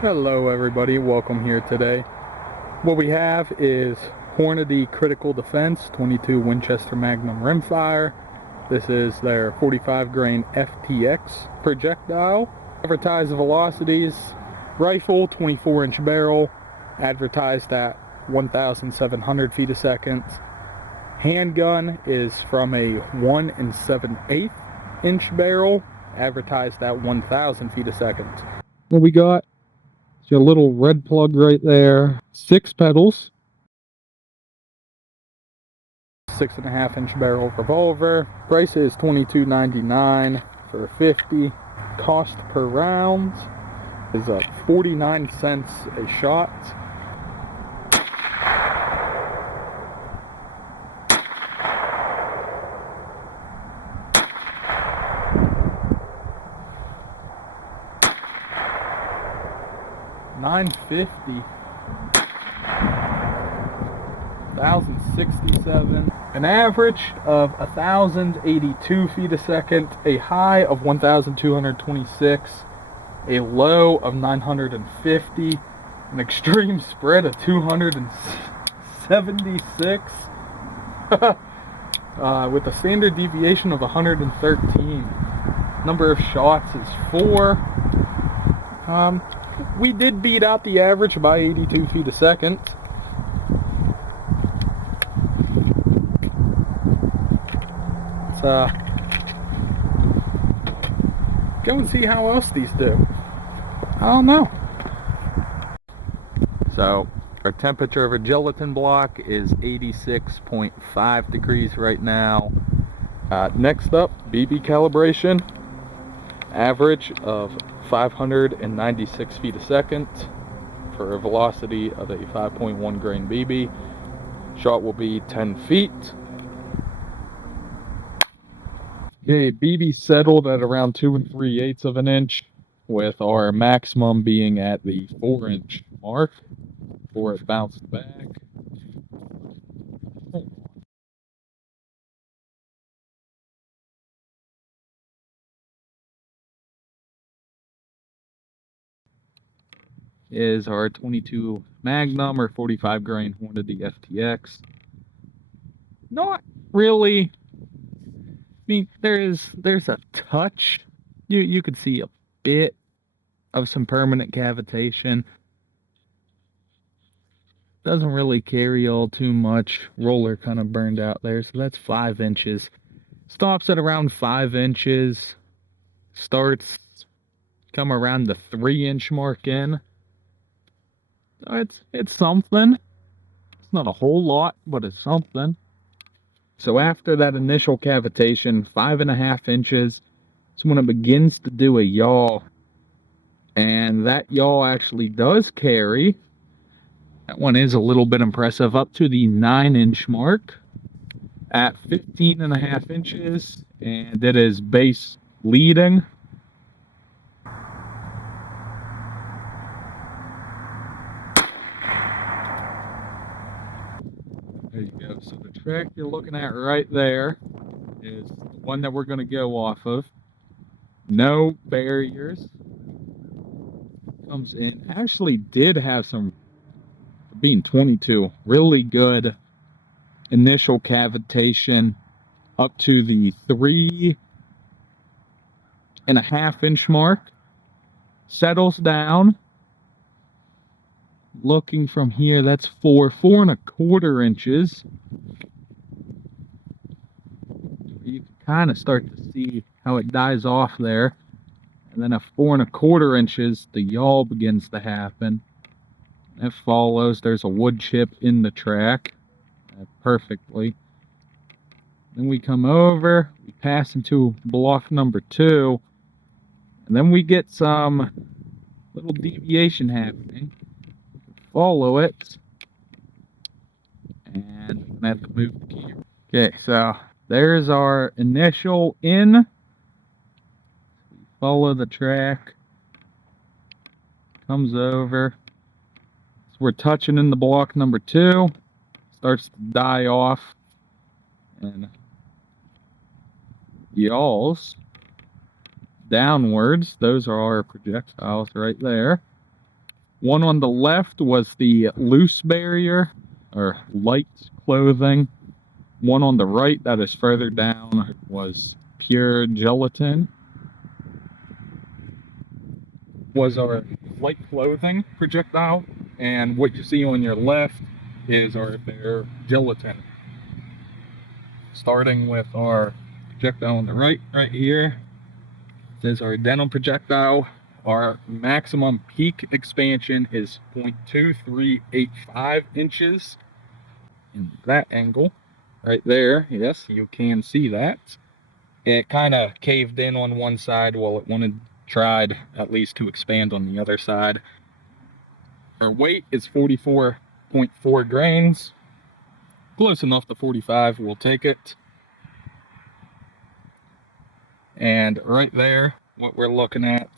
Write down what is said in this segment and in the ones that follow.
Hello everybody, welcome here today. What we have is Hornady Critical Defense 22 Winchester Magnum rimfire. This is their 45 grain FTX projectile. Advertised velocities, rifle 24-inch barrel, advertised at 1,700 feet a second. Handgun is from a 1 7/8 inch barrel, advertised at 1,000 feet a second. What we got? So a little red plug right there, 6 pedals, 6.5-inch barrel revolver. Price is $22.99 for 50. Cost per round is 49 cents a shot. $9.50. 1,067. An average of 1,082 feet a second. A high of 1,226. A low of 950. An extreme spread of 276. With a standard deviation of 113. Number of shots is 4. We did beat out the average by 82 feet a second. Let's go and see how else these do. I don't know. So our temperature of a gelatin block is 86.5 degrees right now. Next up, BB calibration. Average of 596 feet a second for a velocity of a 5.1 grain BB. Shot will be 10 feet. Okay, BB settled at around 2 3/8 of an inch, with our maximum being at the 4-inch mark before it bounced back. Is our 22 Magnum or 45 grain Hornady FTX. Not really. I mean, there's a touch. You could see a bit of some permanent cavitation. Doesn't really carry all too much. Roller kind of burned out there, so that's 5 inches. Stops at around 5 inches. Starts come around the 3-inch mark in. So it's something. It's not a whole lot, but it's something. So after that initial cavitation, 5.5 inches, it's when it begins to do a yaw. And that yaw actually does carry. That one is a little bit impressive, up to the 9-inch mark at 15.5 inches, and it is base leading. There you go. So the track you're looking at right there is the one that we're going to go off of. No barriers. Comes in. Actually did have some, being 22, really good initial cavitation up to the 3.5-inch mark. Settles down. Looking from here, that's 4.25 inches. You can kind of start to see how it dies off there. And then at 4.25 inches, the yaw begins to happen. It follows. There's a wood chip in the track perfectly. Then we come over, we pass into block number 2, and then we get some little deviation happening. Follow it, and I'm gonna have to move the camera. Okay, so there's our initial in. Follow the track, comes over. So we're touching in the block number 2, starts to die off, and yaws downwards. Those are our projectiles right there. One on the left was the loose barrier, or light clothing. One on the right, that is further down, was pure gelatin. Was our light clothing projectile, and what you see on your left is our bare gelatin. Starting with our projectile on the right here, this is our denim projectile. Our maximum peak expansion is 0.2385 inches in that angle right there. Yes, you can see that. It kind of caved in on one side while it tried at least to expand on the other side. Our weight is 44.4 grains. Close enough to 45, we'll take it. And right there, what we're looking at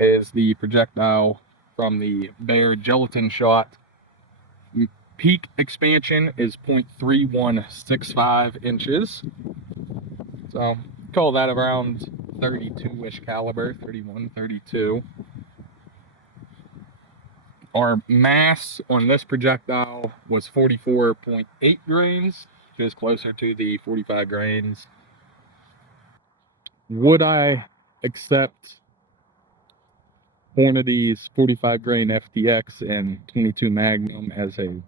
is the projectile from the bare gelatin shot. Peak expansion is 0.3165 inches. So call that around 32-ish caliber, 31, 32. Our mass on this projectile was 44.8 grains, which is closer to the 45 grains. Would I accept Hornady's 45 grain FTX and 22 Magnum as a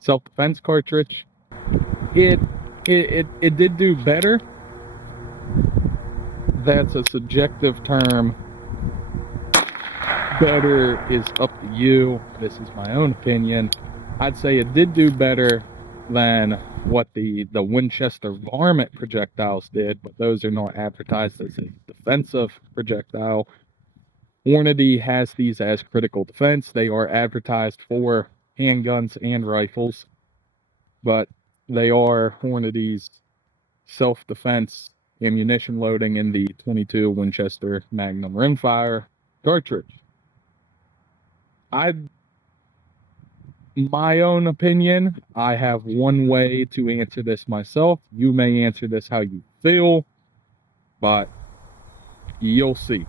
self-defense cartridge? It did do better. That's a subjective term. Better is up to you. This is my own opinion. I'd say it did do better than what the Winchester varmint projectiles did, but those are not advertised as a defensive projectile. Hornady has these as critical defense. They are advertised for handguns and rifles, but they are Hornady's self-defense ammunition loading in the 22 Winchester Magnum rimfire cartridge. My own opinion, I have one way to answer this myself. You may answer this how you feel, but you'll see.